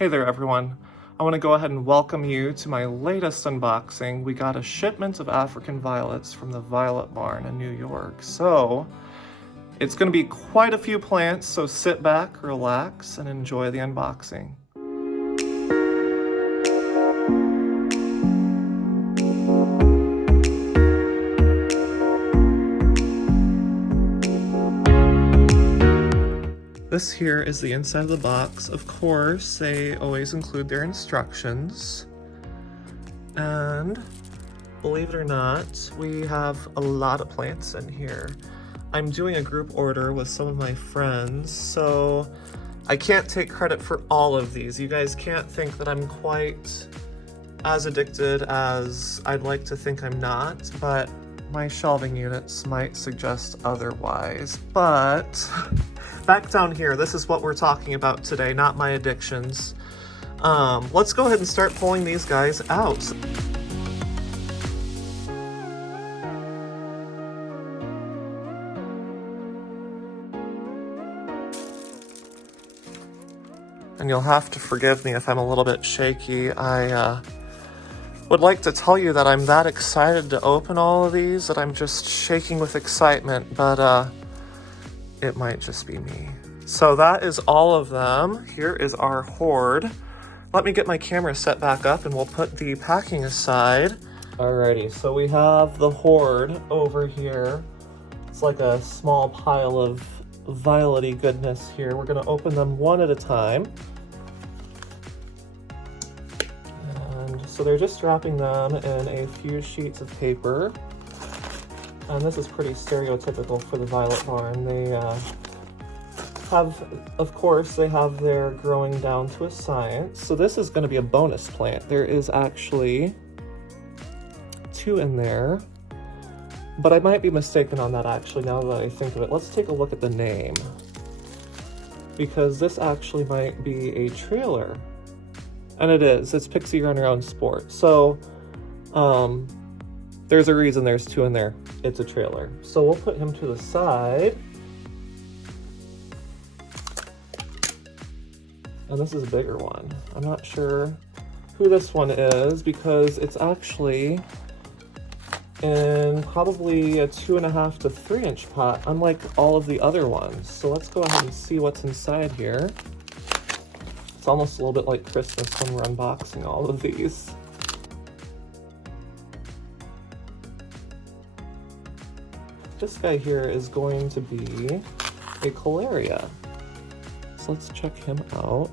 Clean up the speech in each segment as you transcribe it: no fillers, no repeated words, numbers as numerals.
Hey there everyone. I want to go ahead and welcome you to my latest unboxing. We got a shipment of African violets from the Violet Barn in New York. So it's going to be quite a few plants, so sit back, relax, and enjoy the unboxing. This here is the inside of the box. Of course, they always include their instructions. And believe it or not, we have a lot of plants in here. I'm doing a group order with some of my friends, so I can't take credit for all of these. You guys can't think that I'm quite as addicted as I'd like to think I'm not, but my shelving units might suggest otherwise. But back down here, this is what we're talking about today, not my addictions. Let's go ahead and start pulling these guys out. And you'll have to forgive me if I'm a little bit shaky. I would like to tell you that I'm that excited to open all of these that I'm just shaking with excitement, but it might just be me. So that is all of them. Here is our horde. Let me get my camera set back up and we'll put the packing aside. Alrighty, so we have the horde over here. It's like a small pile of violet-y goodness here. We're gonna open them one at a time. So they're just wrapping them in a few sheets of paper. And this is pretty stereotypical for the Violet Barn. They of course, they have their growing down to a science. So this is going to be a bonus plant. There is actually 2 in there. But I might be mistaken on that actually now that I think of it. Let's take a look at the name. Because this actually might be a trailer. And it is. It's Pixie Runaround Sport. So, there's a reason there's 2 in there. It's a trailer. So we'll put him to the side. And this is a bigger one. I'm not sure who this one is because it's actually in probably a 2.5 to 3 inch pot, unlike all of the other ones. So let's go ahead and see what's inside here. It's almost a little bit like Christmas when we're unboxing all of these. This guy here is going to be a Caleria. So let's check him out.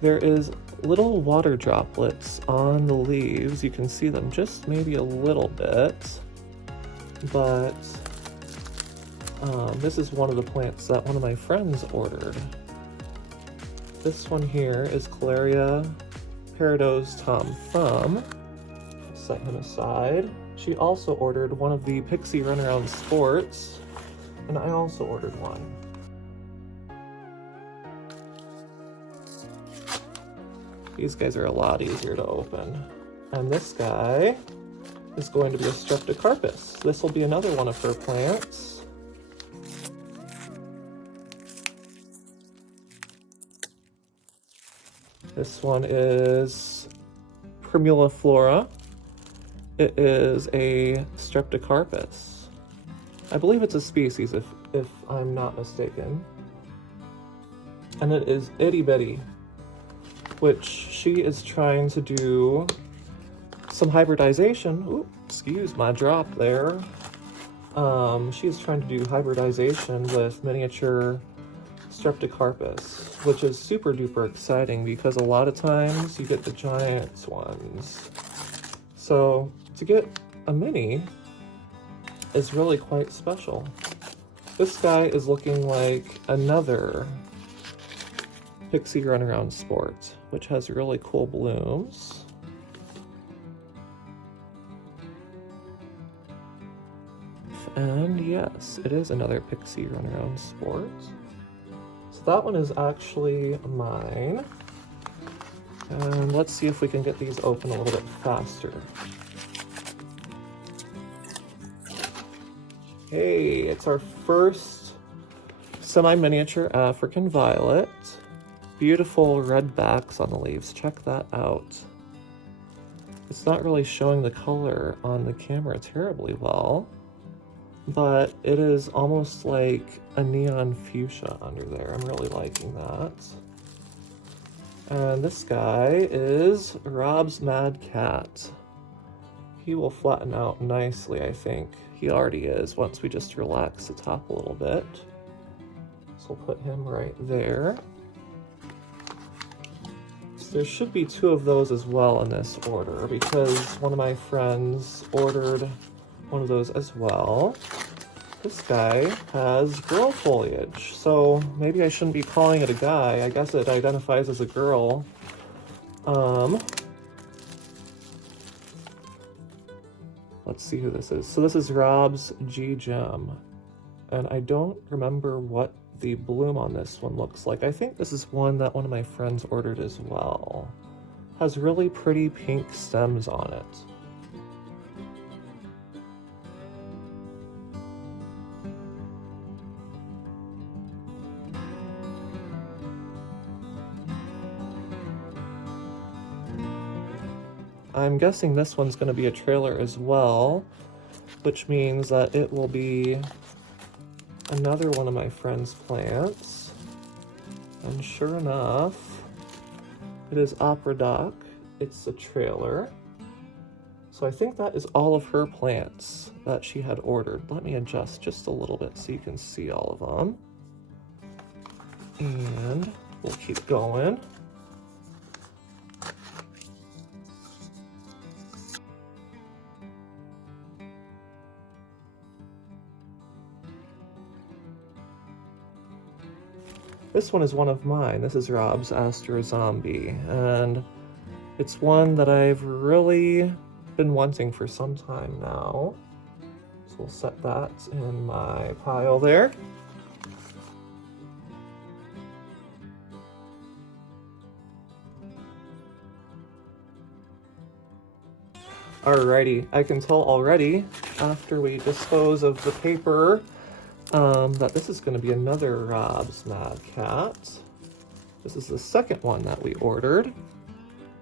There is little water droplets on the leaves. You can see them just maybe a little bit. But this is one of the plants that one of my friends ordered. This one here is Caleria Peridot's Tom Thumb. Set him aside. She also ordered one of the Pixie Runaround Sports, and I also ordered one. These guys are a lot easier to open. And this guy is going to be a Streptocarpus. This will be another one of her plants. This one is Primula Flora. It is a Streptocarpus. I believe it's a species if I'm not mistaken. And it is Itty Bitty, which she is trying to do some hybridization. Ooh, excuse my drop there. She is trying to do hybridization with miniature Streptocarpus, which is super duper exciting because a lot of times you get the giant ones. So to get a mini is really quite special. This guy is looking like another Pixie Runaround Sport, which has really cool blooms. And yes, it is another Pixie Runaround Sport. So that one is actually mine. And let's see if we can get these open a little bit faster. Hey, it's our first semi-miniature African violet. beautiful red backs on the leaves. Check that out. It's not really showing the color on the camera terribly well, but it is almost like a neon fuchsia under there. I'm really liking that. And this guy is Rob's Mad Cat. He will flatten out nicely, I think. He already is once we just relax the top a little bit. So we'll put him right there. So there should be 2 of those as well in this order because one of my friends ordered one of those as well. This guy has girl foliage, so maybe I shouldn't be calling it a guy. I guess it identifies as a girl. Let's see who this is. So this is Rob's G Gem, and I don't remember what the bloom on this one looks like. I think this is one that one of my friends ordered as well. Has really pretty pink stems on it. I'm guessing this one's going to be a trailer as well, which means that it will be another one of my friend's plants. And sure enough, it is Opera Doc. It's a trailer. So I think that is all of her plants that she had ordered. Let me adjust just a little bit so you can see all of them. And we'll keep going. This one is one of mine. This is Rob's Aster Zombie, and it's one that I've really been wanting for some time now. So we'll set that in my pile there. Alrighty, I can tell already after we dispose of the paper that this is going to be another Rob's Mad Cat. This is the second one that we ordered.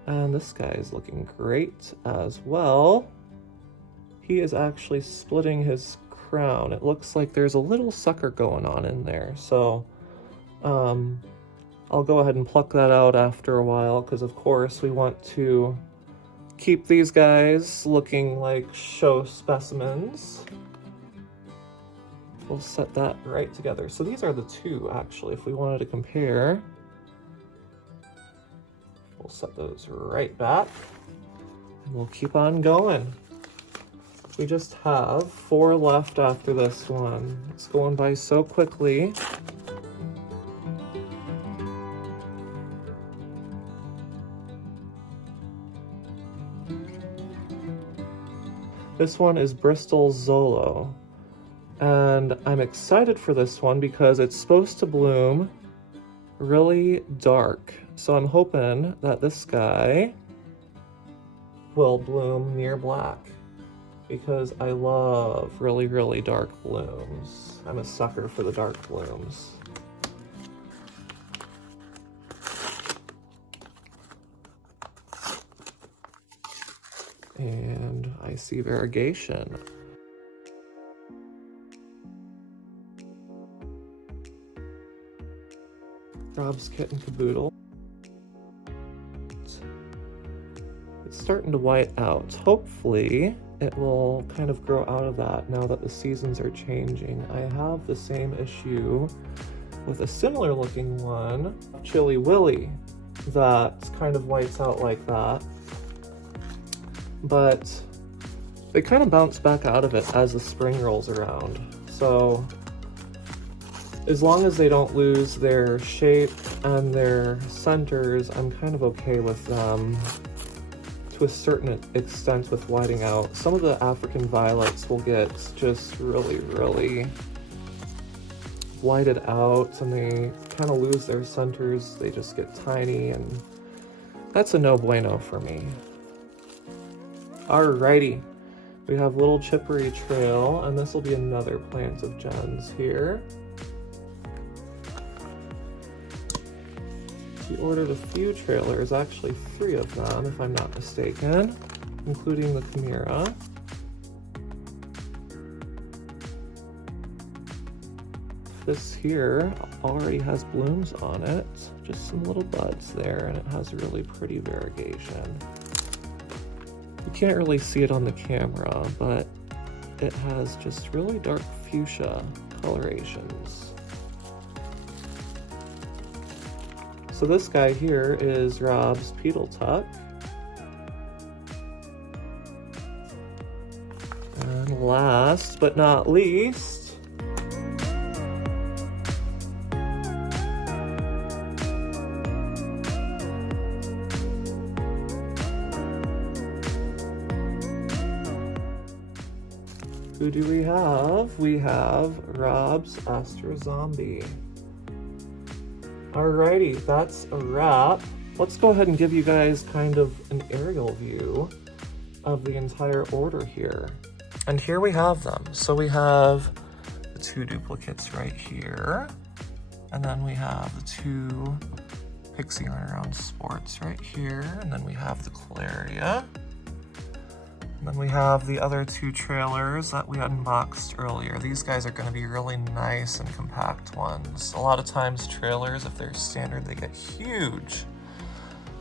And this guy is looking great as well. He is actually splitting his crown. It looks like there's a little sucker going on in there. So I'll go ahead and pluck that out after a while because of course we want to keep these guys looking like show specimens. We'll set that right together. So these are the 2, actually, if we wanted to compare. We'll set those right back. And we'll keep on going. We just have 4 left after this one. It's going by so quickly. This one is Bristol Zolo. And I'm excited for this one because it's supposed to bloom really dark. So I'm hoping that this guy will bloom near black because I love really, really dark blooms. I'm a sucker for the dark blooms. And I see variegation. Rob's Kit Caboodle. It's starting to white out. Hopefully it will kind of grow out of that now that the seasons are changing. I have the same issue with a similar looking one, Chili Willy, that kind of whites out like that. But they kind of bounce back out of it as the spring rolls around. So as long as they don't lose their shape and their centers, I'm kind of okay with them to a certain extent with whiting out. Some of the African violets will get just really, really whited out and they kind of lose their centers. They just get tiny and that's a no bueno for me. Alrighty, we have Little Chippery Trail and this will be another plant of Jen's here. We ordered a few trailers, actually 3 of them if I'm not mistaken, including the Chimera. This here already has blooms on it, just some little buds there, and it has really pretty variegation. You can't really see it on the camera, but it has just really dark fuchsia colorations. So this guy here is Rob's Petal Tuck. And last but not least, who do we have? We have Rob's Aster Zombie. Alrighty, that's a wrap. Let's go ahead and give you guys kind of an aerial view of the entire order here. And here we have them. So we have the 2 duplicates right here. And then we have the 2 Pixie Underground Sports right here. And then we have the Claria. And then we have the other 2 trailers that we unboxed earlier. These guys are going to be really nice and compact ones. A lot of times trailers, if they're standard, they get huge.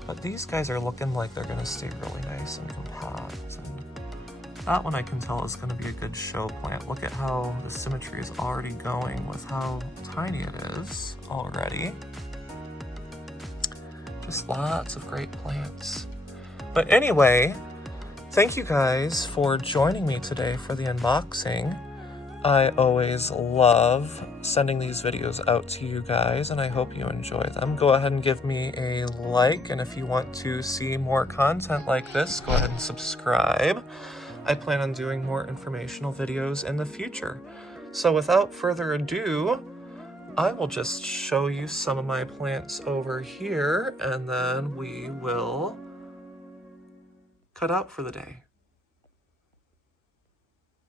But these guys are looking like they're going to stay really nice and compact. And that one I can tell is going to be a good show plant. Look at how the symmetry is already going with how tiny it is already. Just lots of great plants. But anyway, thank you guys for joining me today for the unboxing. I always love sending these videos out to you guys, and I hope you enjoy them. Go ahead and give me a like, and if you want to see more content like this, go ahead and subscribe. I plan on doing more informational videos in the future. So without further ado, I will just show you some of my plants over here, and then we will cut out for the day.